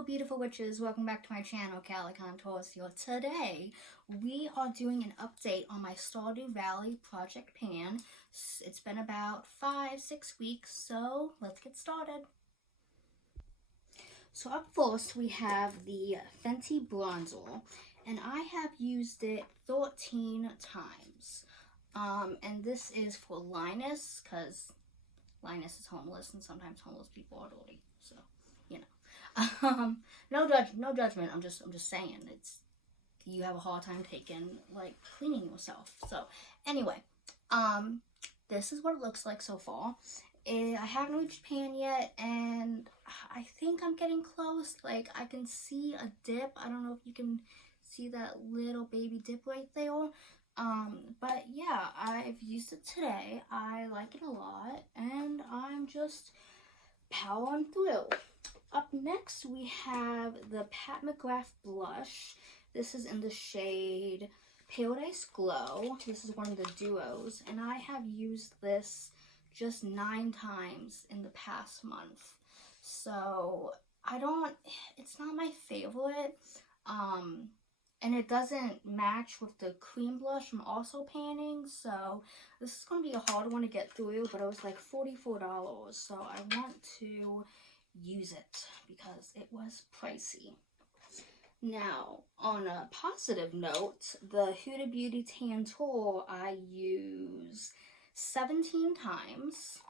Hello beautiful witches, welcome back to my channel, Cali Contours here. Today we are doing an update on my Stardew Valley Project Pan. It's been about 5-6 weeks, so let's get started. So up first we have the Fenty bronzer, and I have used it 13 times. And this is for Linus, because Linus is homeless and sometimes homeless people are dirty, so you know. No judgment. I'm just saying, you have a hard time taking like cleaning yourself. So anyway, this is what it looks like so far. I haven't reached pan yet, and I think I'm getting close. Like, I can see a dip. I don't know if you can see that little baby dip right there. But yeah, I've used it today. I like it a lot, and I'm just powering through. Up next, we have the Pat McGrath blush. This is in the shade Paradise Glow. This is one of the duos, and I have used this just 9 times in the past month. So it's not my favorite. And it doesn't match with the cream blush I'm also panning, so this is going to be a hard one to get through, but it was like $44, so I want to use it because it was pricey. Now, on a positive note, the Huda Beauty Tan Tour I use 17 times,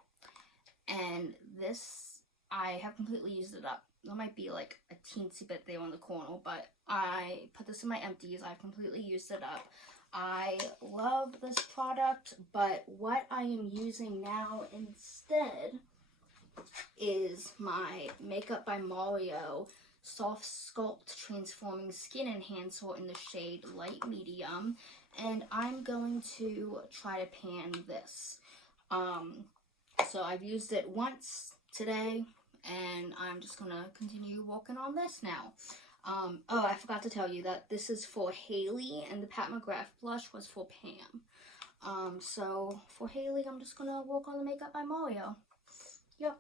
and this, I have completely used it up. There might be like a teensy bit there on the corner, but I put this in my empties. I've completely used it up. I love this product, but what I am using now instead is my Makeup by Mario Soft Sculpt Transforming Skin Enhancer in the shade Light Medium, and I'm going to try to pan this. So I've used it once today, and I'm just gonna continue working on this now. Oh, I forgot to tell you that this is for Haley, and the Pat McGrath blush was for Pam. So for Haley, I'm just gonna work on the Makeup by Mario. Yep.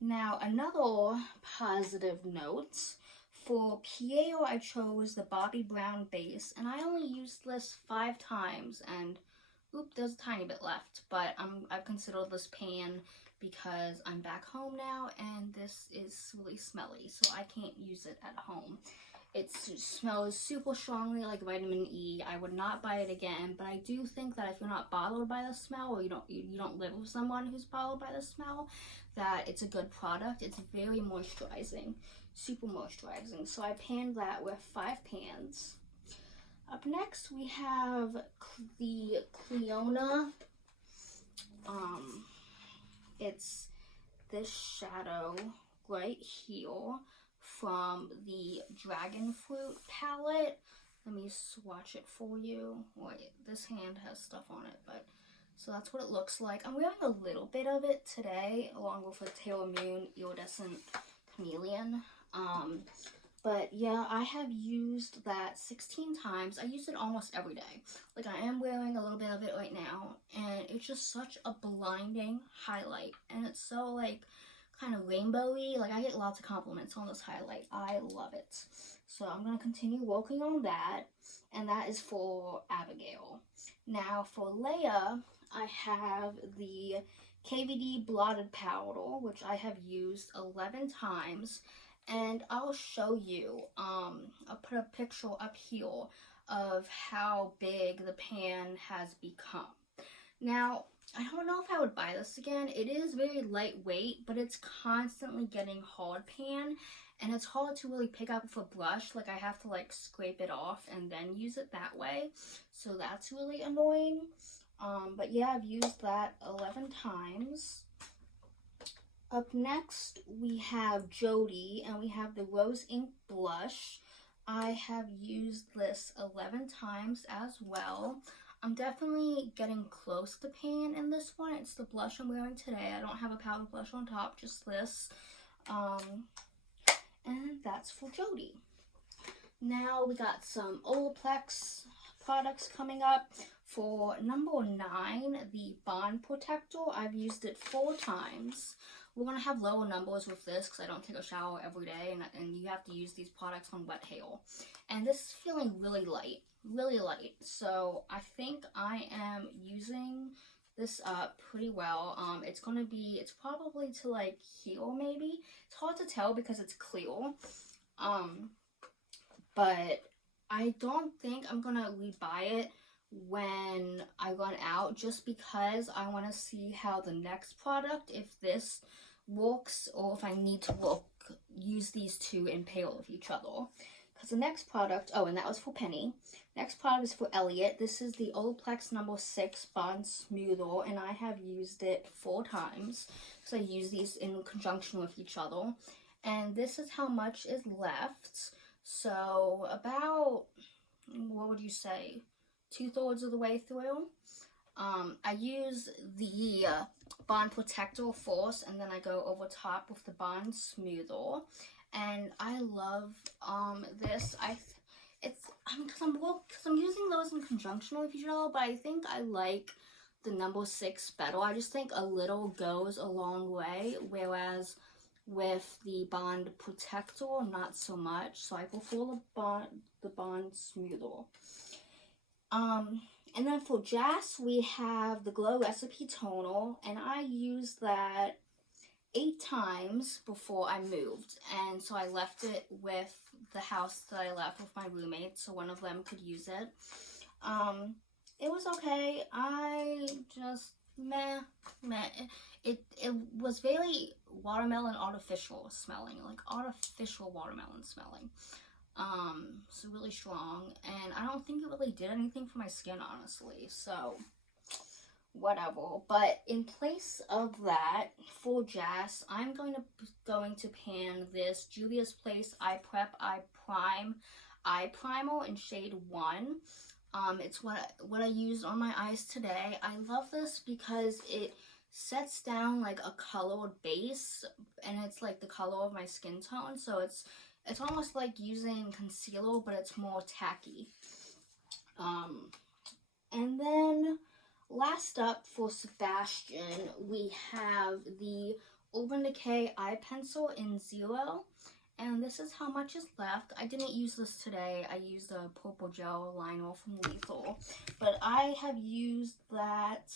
Now, another positive note, for Pierre I chose the Bobbi Brown base, and I only used this 5 times, and oop, there's a tiny bit left, but I've considered this pan because I'm back home now, and this is really smelly, so I can't use it at home. It smells super strongly like vitamin E. I would not buy it again, but I do think that if you're not bothered by the smell, or you don't live with someone who's bothered by the smell, that it's a good product. It's very moisturizing, super moisturizing. So I panned that with 5 pans. Up next, we have the Clionadh. It's this shadow right here from the Dragon Fruit palette. Let me swatch it for you. Wait, this hand has stuff on it, but so that's what it looks like. I'm wearing a little bit of it today, along with a Taylor Moon Iridescent Chameleon. But yeah, I have used that 16 times. I use it almost every day. Like, I am wearing a little bit of it right now, and it's just such a blinding highlight, and it's so like kind of rainbowy. Like, I get lots of compliments on this highlight. I love it. So I'm going to continue working on that, and that is for Abigail. Now for Leia, I have the KVD blotted powder, which I have used 11 times, and I'll show you. I'll put a picture up here of how big the pan has become. Now, I don't know if I would buy this again. It is very lightweight, but it's constantly getting hard pan, and it's hard to really pick up with a brush. Like, I have to like scrape it off and then use it that way, so that's really annoying. But yeah, I've used that 11 times. Up next, we have Jody, and we have the Rose Ink blush. I have used this 11 times as well. I'm definitely getting close to pan in this one. It's the blush I'm wearing today. I don't have a powder blush on top, just this. And that's for Jody. Now we got some Olaplex products coming up. For number 9, the Bond Protector, I've used it 4 times. we're going to have lower numbers with this because I don't take a shower every day, and you have to use these products on wet hair. And this is feeling really light, so I think I am using this up pretty well. It's probably to like heal, maybe. It's hard to tell because it's clear, but I don't think I'm gonna rebuy it when I run out, just because I want to see how the next product, if this works, or if I need to use these two in pair with each other. Because the next product, oh, and that was for Penny. Next product is for Elliot. This is the Olaplex number 6 Bond Smoother, and I have used it 4 times. So I use these in conjunction with each other. And this is how much is left. So about, what would you say, 2/3 of the way through. I use the Bond Protector first, and then I go over top with the Bond Smoother. And I love this. Because I'm using those in conjunction with each other, but I think I like the number 6 better. I just think a little goes a long way, whereas with the Bond Protector, not so much. So I prefer the Bond Smoother. And then for Jas, we have the Glow Recipe Toner, and I used that 8 times before I moved, and so I left it with the house that I left with my roommates, so one of them could use it. It was okay. I just meh. It was very watermelon artificial smelling, like artificial watermelon smelling. So really strong, and I don't think it really did anything for my skin, honestly, so whatever. But in place of that, for Jas, I'm going to pan this Juvia's Place Eye Prep Eye Prime Eye Primer in shade 1. It's what I used on my eyes today. I love this because it sets down like a colored base, and it's like the color of my skin tone, so it's almost like using concealer, but it's more tacky. And then last up for Sebastian, we have the Urban Decay Eye Pencil in 0. And this is how much is left. I didn't use this today. I used a purple gel liner from Lethal. But I have used that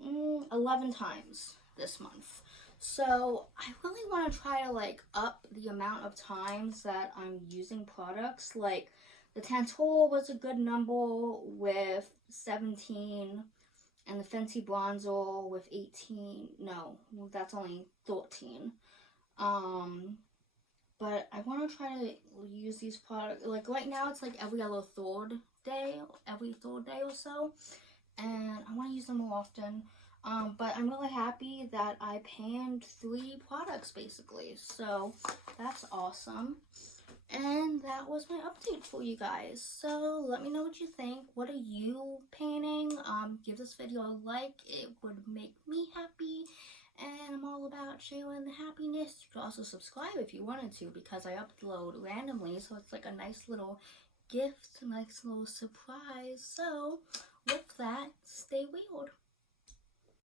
11 times this month. So I really want to try to like up the amount of times that I'm using products. Like the Tantour was a good number with 17, and the Fenty bronzer with 18. No, that's only 13. But I want to try to use these products. Like right now, it's like every third day or so, and I want to use them more often. But I'm really happy that I panned 3 products basically, so that's awesome. And that was my update for you guys. So let me know what you think. What are you panning? Give this video a like. It would make me happy. And I'm all about sharing the happiness. You could also subscribe if you wanted to, because I upload randomly. So it's like a nice little gift, a nice little surprise. So with that, stay weird.